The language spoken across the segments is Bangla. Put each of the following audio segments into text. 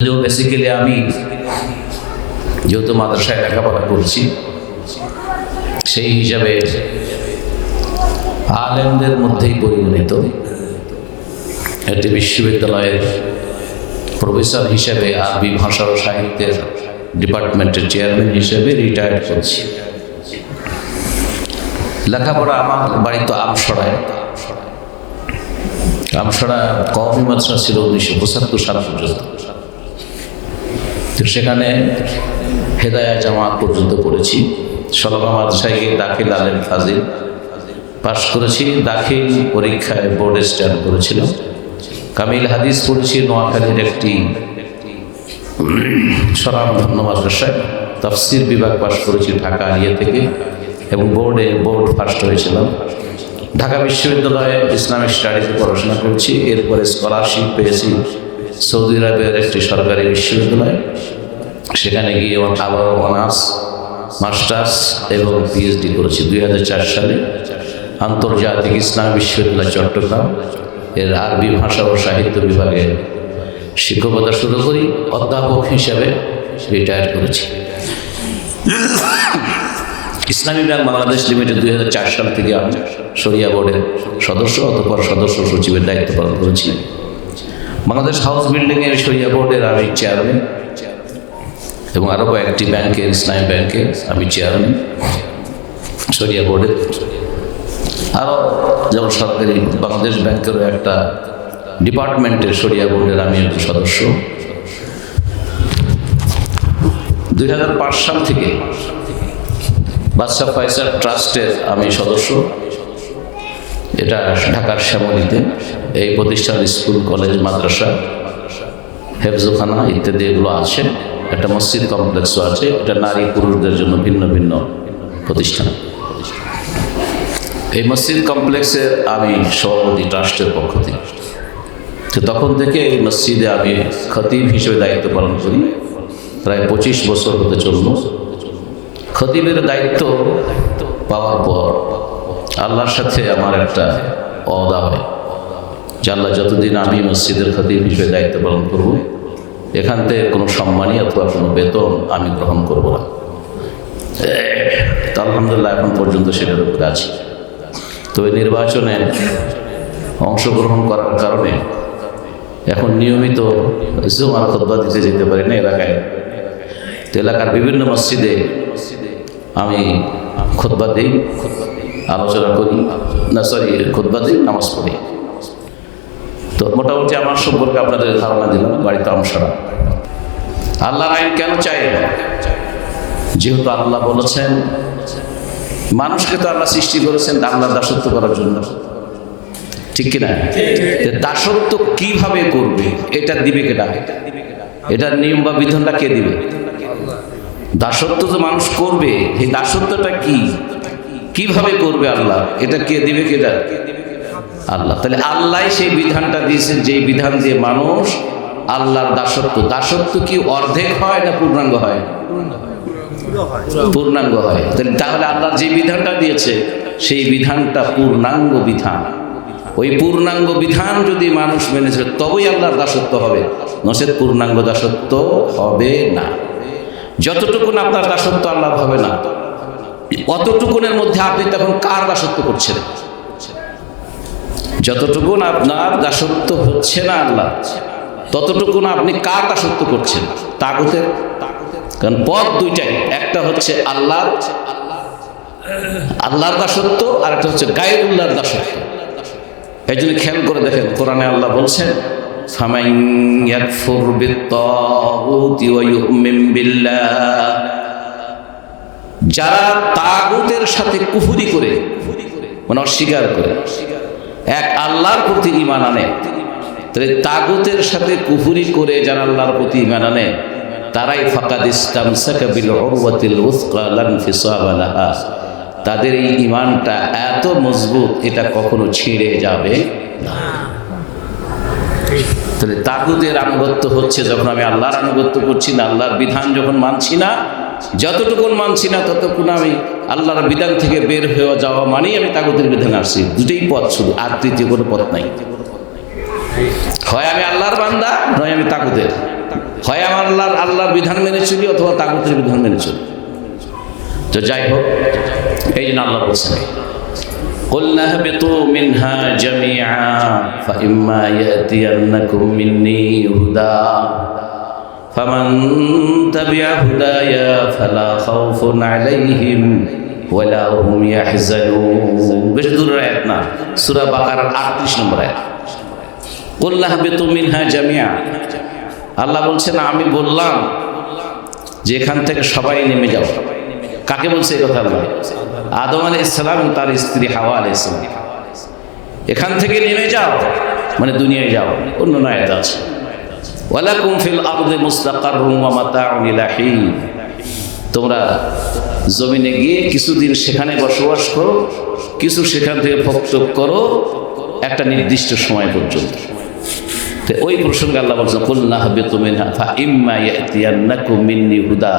বেসিক্যালি আমি যেহেতু মাদ্রাসায় লেখাপড়া করছি, সেই হিসাবে আলেমদের মধ্যেই পরিগণিত। একটি বিশ্ববিদ্যালয়ের প্রফেসর হিসেবে আরবি ভাষা ও সাহিত্যের ডিপার্টমেন্টের চেয়ারম্যান হিসেবে রিটায়ার্ড করছি। লেখাপড়া আমার বাড়ি তো আমসড়ায়। আমসড়া কওমি মাদ্রাসা ছিল 1975 সাল পর্যন্ত। তো সেখানে হেদায়া জামাত পর্যন্ত পড়েছি। সলমা মাদ্রাসায় গিয়ে দাখিল আলেম ফাজিল পাশ করেছি। দাখিল পরীক্ষায় বোর্ডে স্ট্যান্ড করেছিলাম। কামিল হাদিস পড়েছি নোয়াখালীর একটি স্বনামধন্য মাদ্রাসায়। তাফসির বিভাগ পাশ করেছি ঢাকা আলিয়া থেকে, এবং বোর্ড ফার্স্ট হয়েছিলাম। ঢাকা বিশ্ববিদ্যালয়ে ইসলামিক স্টাডিজে পড়াশোনা করেছি। এরপরে স্কলারশিপ পেয়েছি সৌদি আরবের একটি সরকারি বিশ্ববিদ্যালয়। সেখানে গিয়ে আবারও অনার্স, মাস্টার্স এবং পিএইচডি করেছি 2004 সালে আন্তর্জাতিক ইসলামী বিশ্ববিদ্যালয় চট্টগ্রাম এর আরবি ভাষা ও সাহিত্য বিভাগে শিক্ষকতা শুরু করি। অধ্যাপক হিসাবে রিটায়ার করেছি। ইসলামী ব্যাংক বাংলাদেশ লিমিটেড 2004 সাল থেকে আমি শরিয়া বোর্ডের সদস্য, অতঃপর সদস্য সচিবের দায়িত্ব পালন করেছি। বাংলাদেশ হাউস বিল্ডিংয়ের শরিয়া বোর্ডের আমি চেয়ারম্যান, এবং আরও কয়েকটি ব্যাংকের, ইসলামী ব্যাংকের আমি চেয়ারম্যান শরিয়া বোর্ডের। আরও যেমন সরকারি বাংলাদেশ ব্যাংকেরও একটা ডিপার্টমেন্টের শরিয়া বোর্ডের আমি একটি সদস্য। 2005 সাল থেকে বাদশাহ ফয়সাল ট্রাস্টের আমি সদস্য। এটা ঢাকার শ্যামলীতে। এই প্রতিষ্ঠান স্কুল, কলেজ, মাদ্রাসা, হেফজখানা ইত্যাদি এগুলো আছে। একটা মসজিদ কমপ্লেক্সও আছে। এটা নারী পুরুষদের জন্য ভিন্ন ভিন্ন প্রতিষ্ঠান। এই মসজিদ কমপ্লেক্সের আমি সভাপতি ট্রাস্টের পক্ষ থেকে। তো তখন থেকে এই মসজিদে আমি খতিব হিসেবে দায়িত্ব পালন করি। প্রায় 25 বছর হতে চলল। খতিবের দায়িত্ব পাওয়ার পর আল্লাহর সাথে আমার একটা ওয়াদা হয় যে আল্লাহ যতদিন আমি মসজিদের খতিব হিসেবে দায়িত্ব পালন করব, এখান থেকে কোনো সম্মানী অথবা কোনো বেতন আমি গ্রহণ করব না। তা আলহামদুলিল্লাহ এখন পর্যন্ত সেটার উপরে আছি। তবে নির্বাচনে অংশগ্রহণ করার কারণে এখন নিয়মিত জুমার খুতবা দিতে যেতে পারি না এলাকায়। তো এলাকার বিভিন্ন মসজিদে আমি খুতবা দিই, আলোচনা করি, খুতবা দিই, নামাজ পড়ি। তো মোটামুটি আমার সম্পর্কে আপনাদের ধারণা দিলাম। বাড়িতে আমসরা আল্লাহর আইন কেন চাই? যেহেতু আল্লাহ বলেছেন মানুষকে তো আল্লাহ সৃষ্টি করেছেন আল্লাহর দাসত্ব করার জন্য, ঠিক কিনা? দাসত্ব কিভাবে করবে এটা দিবে কেটা? এটার নিয়ম বা বিধানটা কে দিবে? দাসত্ব তো মানুষ করবে, এই দাসত্বটা কিভাবে করবে আল্লাহ, এটা কে দিবে? কেটা? আল্লাহ। তাহলে আল্লাহ সেই বিধানটা দিয়েছেন, যেই বিধান দিয়ে মানুষ আল্লাহর দাসত্ব কি অর্ধেক হয় না পূর্ণাঙ্গ হয়? পূর্ণাঙ্গ হয়। তাহলে আল্লাহ যে বিধানটা দিয়েছে সেই বিধানটা পূর্ণাঙ্গ বিধান। ওই পূর্ণাঙ্গ বিধান যদি মানুষ মেনে চলে তবেই আল্লাহর দাসত্ব হবে, নচেত পূর্ণাঙ্গ দাসত্ব হবে না। যতটুকুন আপনার দাসত্ব আল্লাহ হবে না, অতটুকুনের মধ্যে আপনি তখন কার দাসত্ব করছেন? যতটুকুন আপনার দাসত্ব হচ্ছে না আল্লাহ, ততটুকুন আপনি কার দাসত্ব করছেন? তাগুতের। কারণ পথ দুইটাই, একটা হচ্ছে আল্লাহর দাসত্ব, আর একটা হচ্ছে গায়রুল্লাহর দাসত্ব। এই জন্য খেয়াল করে দেখেন, কোরআনে আল্লাহ বলছেন ফামান ইয়াকফুর বিত্তাগুতি ওয়া ইউমিন বিল্লাহ, যারা তাগুতের সাথে কুফরি করে, মানে অস্বীকার করে, এক আল্লাহর প্রতি ঈমান আনে। তাহলে তাগুতের সাথে কুফরি করে যারা আল্লাহর প্রতি ঈমান আনে তারাই ফাকাদ ইসতামসাকা বিল উরওয়াতিল উসকা লা ইনফিসামা লাহা, তাদের এই ঈমানটা এত মজবুত এটা কখনো ছিঁড়ে যাবে না। তাহলে তাগুতের আনুগত্য হচ্ছে যখন আমি আল্লাহর আনুগত্য করছি না, আল্লাহর বিধান যখন মানছি না, যতটুকুন মানছি না ততক্ষণ আমি আল্লাহর বিধান থেকে বের হয়ে যাওয়া মানেই আমি তাগুতের বিধান আসছি। দুটোই পথ শুধু, আর তৃতীয় কোনো পথ নাই। হয় আমি আল্লাহর বান্দা, নয় আমি তাগুতের। হয় আমার আল্লাহর বিধান মেনে চলি অথবা তাগুতের বিধান মেনে চলি। তো যাই হোক, এই জন্য আল্লাহ বলছেন قُلْنَا اهْبِطُوا مِنْهَا جَمِيعًا فَإِمَّا يَأْتِيَنَّكُم مِّنِّي هُدًى فَمَن تَبِعَ هُدَايَ فَلَا خَوْفٌ عَلَيْهِمْ وَلَا هُمْ يَحْزَنُونَ। বেশ দূরের আয়াত না, সূরা বাকারার 38 নম্বর আয়াত। قُلْنَا اهْبِطُوا مِنْهَا جَمِيعًا, আল্লাহ বলছেন আমি বললাম যে এখান থেকে সবাই নেমে যাও। কাকে বলছে এই কথা? আল্লাহ আদম আলাইহিস সালাম এবং তার স্ত্রী হাওয়া আলাইহিস সালাম, এখান থেকে নেমে যাও মানে দুনিয়ায় যাও। অন্য আয়াত আছে ওয়ালাকুম ফিল আরদি মুস্তাকাররুন ওয়া মাতাউন ইলা হিন, তোমরা জমিনে গিয়ে কিছুদিন সেখানে বসবাস করো, কিছু সেখান থেকে ভোগ করো একটা নির্দিষ্ট সময় পর্যন্ত। তো ওই প্রসঙ্গে আল্লাহ বলছেন কুলনা হাবিতু মিনহা ফাইম্মা ইয়াতিয়ান্নাকুম মিন্নি হুদা,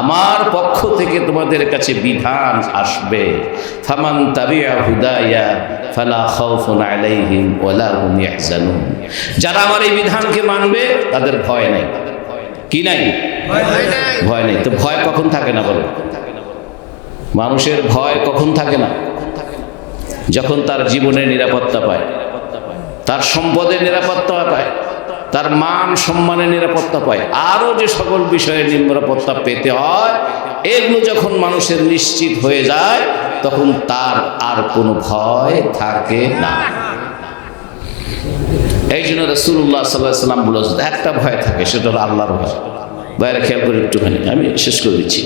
আমার পক্ষ থেকে তোমাদের কাছে বিধান আসবে। ফামান তাবিআ হুদায়া ফালা খাউফুন আলাইহিম ওয়ালা হুম ইয়াহজানুন, যারা আমার এই বিধানকে মানবে তাদের ভয় নাই। কি নাই? ভয় নেই। তো ভয় কখন থাকে না বলো? মানুষের ভয় কখন থাকে না? যখন তার জীবনের নিরাপত্তা পায়, তার সম্পদের নিরাপত্তা পায়, তার মান সম্মানের নিরাপত্তা পায়, আরও যে সকল বিষয়ের নিরাপত্তা পেতে হয়, এগুলো যখন মানুষের নিশ্চিত হয়ে যায় তখন তার আর কোনো ভয় থাকে না। এই জন্য রাসূলুল্লাহ সাল্লাল্লাহু আলাইহি ওয়াসাল্লাম বলেছেন একটা ভয় থাকে, সেটা হলো আল্লাহর ভয়। বাইরে খেয়াল করে একটুখানি, আমি শেষ করে দিচ্ছি।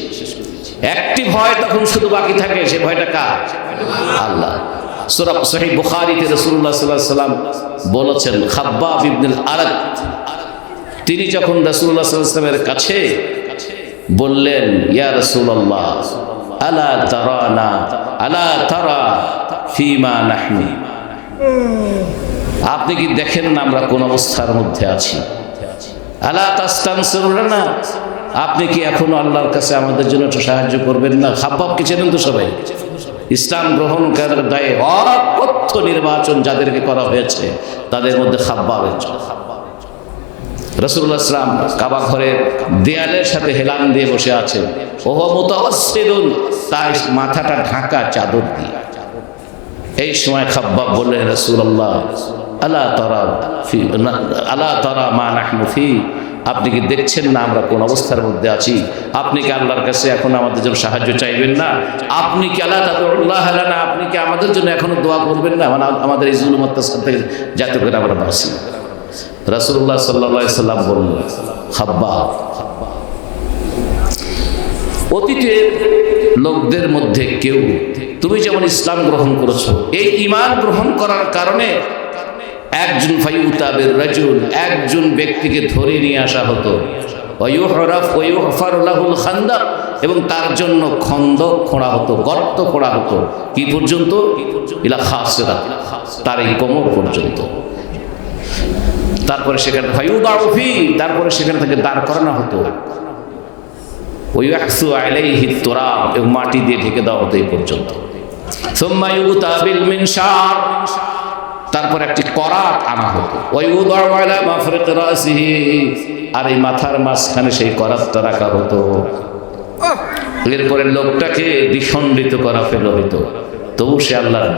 একটি ভয় তখন শুধু বাকি থাকে, সে ভয়টা কার? আল্লাহ। সূরা সহিহ বুখারীতে রাসূলুল্লাহ সাল্লাল্লাহু আলাইহি ওয়াসাল্লাম বলেছেন, খাব্বাব ইবনুল আরাদ তিনি যখন রাসূলুল্লাহ সাল্লাল্লাহু আলাইহি ওয়াসাল্লামের কাছে বললেন, ইয়া রাসূলুল্লাহ আলা তারানা আলা তারা ফিমা নাহনু, আপনি কি দেখেন না আমরা কোন অবস্থার মধ্যে আছি? আলা তাস্তানসিরুনা, আপনি কি এখনো আল্লাহর কাছে আমাদের জন্য একটু সাহায্য করবেন না? খাব্বাবকে চেনেন তো সবাই, ইসলাম গ্রহণ করার দায়ে অকথ্য নির্বাচন যাদেরকে করা হয়েছে তাদের মধ্যে খাব্বাব একজন। রাসূলুল্লাহ সাল্লাল্লাহু আলাইহি ওয়াসাল্লাম কাবা ঘরের দেয়ালের সাথে হেলান দিয়ে বসে আছেন, ওহো মুতাওয়াসসিলুন, তার মাথাটা ঢাকা চাদর দিয়ে। এই সময় খাব্বাব বললেন, রাসূলুল্লাহ আলা তারা মা নাহনু ফি, আপনি কি দেখছেন না আমরা কোন অবস্থার মধ্যে আছি? আপনি কি আল্লাহর কাছে এখন আমাদের জন্য সাহায্য চাইবেন না? আপনি কি আল্লাহ তাআলা লানা, আপনি কি আমাদের জন্য এখনো দোয়া করবেন না, মানে আমাদের এই জুলুম অত্যাচার থেকে যাতে করে আমরা বাঁচি? রাসূলুল্লাহ সাল্লাল্লাহু আলাইহি সাল্লাম বললেন, খাব্বাব, অতীতের লোকদের মধ্যে কেউ, তুমি যেমন ইসলাম গ্রহণ করেছো, এই ঈমান গ্রহণ করার কারণে একজন ফায়ুতাবির রাজুল, একজন ব্যক্তিকে ধরে নিয়ে আসা হতো, ওয়ায়ুহরাফ ওয়ায়ুহফার লাহুল খান্দাক, এবং তার জন্য খন্দক খোঁড়া হতো, গর্ত খোঁড়া হতো। কি পর্যন্ত? ইলা খাসিরা, তার এই কোমর পর্যন্ত। তারপরে সেখানে ফায়ুদাউ ফি, তারপরে সেখানে তাকে দাঁড় করানো হতো, ওয়াইয়াহসু আলাইহি তুরাব, এবং মাটি দিয়ে ঢেকে দেওয়া হতো এই পর্যন্ত। সুম্মা ইউতা বিল মিনশার, তারপর একটি করাত আনা হতো, ওয়াইউদাউ আলা মাফরিক রাসিহি, আর এই মাথার মাঝখানে সেই করাতটা রাখা হতো। এরপরে লোকটাকে দ্বিখণ্ডিত করা ফেলা হতো, তবু সে আল্লাহর